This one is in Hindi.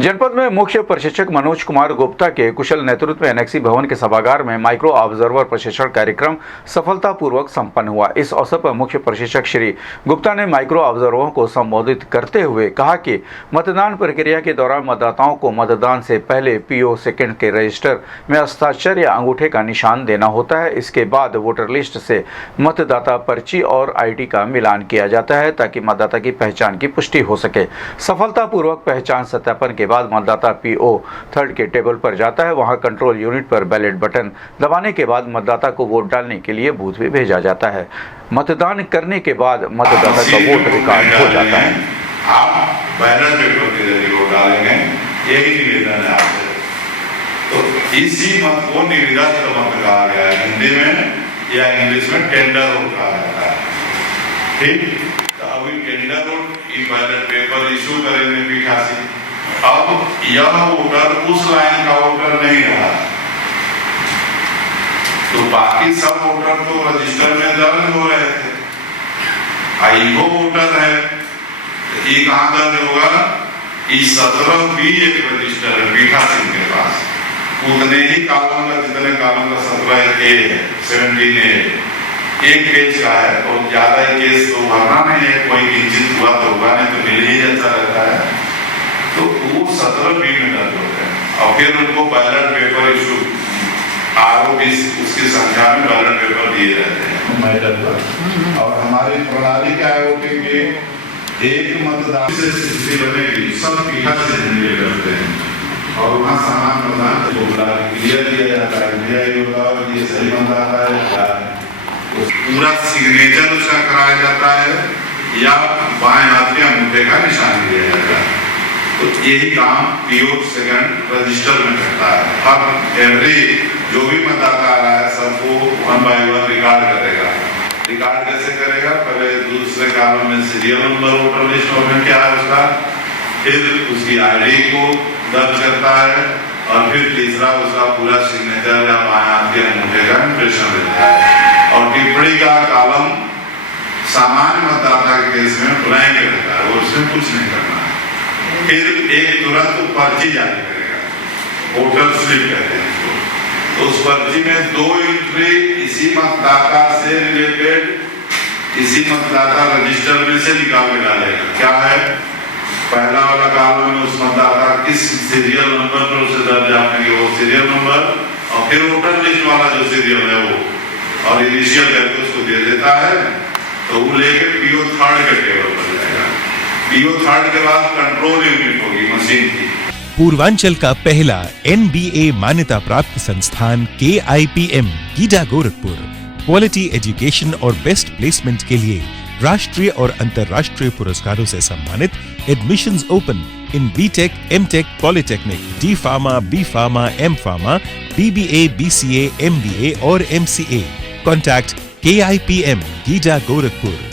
जनपद में मुख्य प्रशिक्षक मनोज कुमार गुप्ता के कुशल नेतृत्व में एनेक्सी भवन के सभागार में माइक्रो ऑब्जर्वर प्रशिक्षण कार्यक्रम सफलतापूर्वक संपन्न हुआ। इस अवसर पर मुख्य प्रशिक्षक श्री गुप्ता ने माइक्रो ऑब्जर्वरों को संबोधित करते हुए कहा कि मतदान प्रक्रिया के दौरान मतदाताओं को मतदान से पहले पीओ सेकंड के रजिस्टर में हस्ताक्षर या अंगूठे का निशान देना होता है। इसके बाद वोटर लिस्ट से मतदाता पर्ची और ID का मिलान किया जाता है ताकि मतदाता की पहचान की पुष्टि हो सके। सफलतापूर्वक पहचान सत्यापन के बाद मतदाता पीओ थर्ड के टेबल पर जाता है। वहां कंट्रोल यूनिट पर बैलेट बटन दबाने के बाद मतदाता को वोट डालने के लिए बूथ में भेजा जाता है। मतदान करने के बाद मतदाता का वोट रिकॉर्ड हो जाता है। आप बैलेट पेपर के जरिए वोट डालेंगे, यही निवेदन है आपसे। तो इसी मत को निर्विवाद मत कहा गया है, हिंदी में या इंग्लिश में टेंडर वोट कहा जाता है। ठीक, तो अभी tender vote ballot paper issue करेंगे पीठासीन। अब यह वोटर उस लाइन का वोटर नहीं रहा, तो बाकी सब वोटर तो रजिस्टर में दर्ज हो रहे थे। वो वोटर है, ये कहाँ दर्ज होगा? इस 17 भी एक रजिस्टर है पीठासीन के पास, उतने ही कॉलम का जितने कॉलम का 17A है, 17A एक पेज का है, तो ज्यादा केस तो भरना नहीं है, कोई किंचित हुआ तो होगा, नहीं तो मिल ही जाता रहता है। तो वो 17B में दर्ज होते हैं और फिर उनको बैलेट पेपर इशू उसकी संख्या में बैलेट पेपर दिए जाते हैं मैटर पर। और हमारी प्रणाली क्या है वोटिंग की, एक मतदान से स्थिति बनेगी, सब पीठासीन करते हैं और वहाँ समान मतदान को क्लियर किया जाता है, ये सही मतदाता है, पूरा सिग्नेचर उसका कराया जाता है या बाएं हाथ के अंगूठे का निशान दिया जाता है। तो यही काम पीओ सेकंड रजिस्टर में करता है। अब एवरी जो भी मतदाता आ रहा है सबको 1 by 1 रिकॉर्ड करेगा। रिकॉर्ड कैसे करेगा? पहले दूसरे कॉलम में सीरियल नंबर वोटर लिस्ट में क्या है उसका, फिर उसकी ID को दर्ज करता है और फिर तीसरा उसका पूरा सिग्नेचर या बाएं हाथ के अंगूठे का इम्प्रेशन देता है। और टिप्पणी का कॉलम सामान्य मतदाता के केस में ब्लैंक रहता है, वो उसमें कुछ नहीं करना है। फिर एक तुरंत पर्ची जारी करेगा, वोटर स्लिप कहते हैं इसको। तो उस पर्ची में 2 एंट्री इसी मतदाता से रिलेटेड, इसी मतदाता रजिस्टर में से निकाल के डालेगा। क्या है? पहला वाला कॉलम में उस मतदाता किस सीरियल नंबर पर उसे दर्ज आपने वो सीरियल नंबर, और फिर वोटर लिस्ट वाला जो सीरियल है वो और इनिशियल करके उसको दे देता है। तो वो लेके पीओ थर्ड के टेबल पर जाएगा। पीओ थर्ड के बाद कंट्रोल यूनिट होगी मशीन की। पूर्वांचल का पहला NBA मान्यता प्राप्त संस्थान KIPM GIDA Gorakhpur quality education और बेस्ट प्लेसमेंट के लिए राष्ट्रीय और अंतर्राष्ट्रीय पुरस्कारों से सम्मानित। Admissions open in BTech, MTech, Polytechnic, D Pharma, B Pharma, M Pharma, BBA, BCA, MBA और MCA। Contact KIPM GIDA Gorakhpur.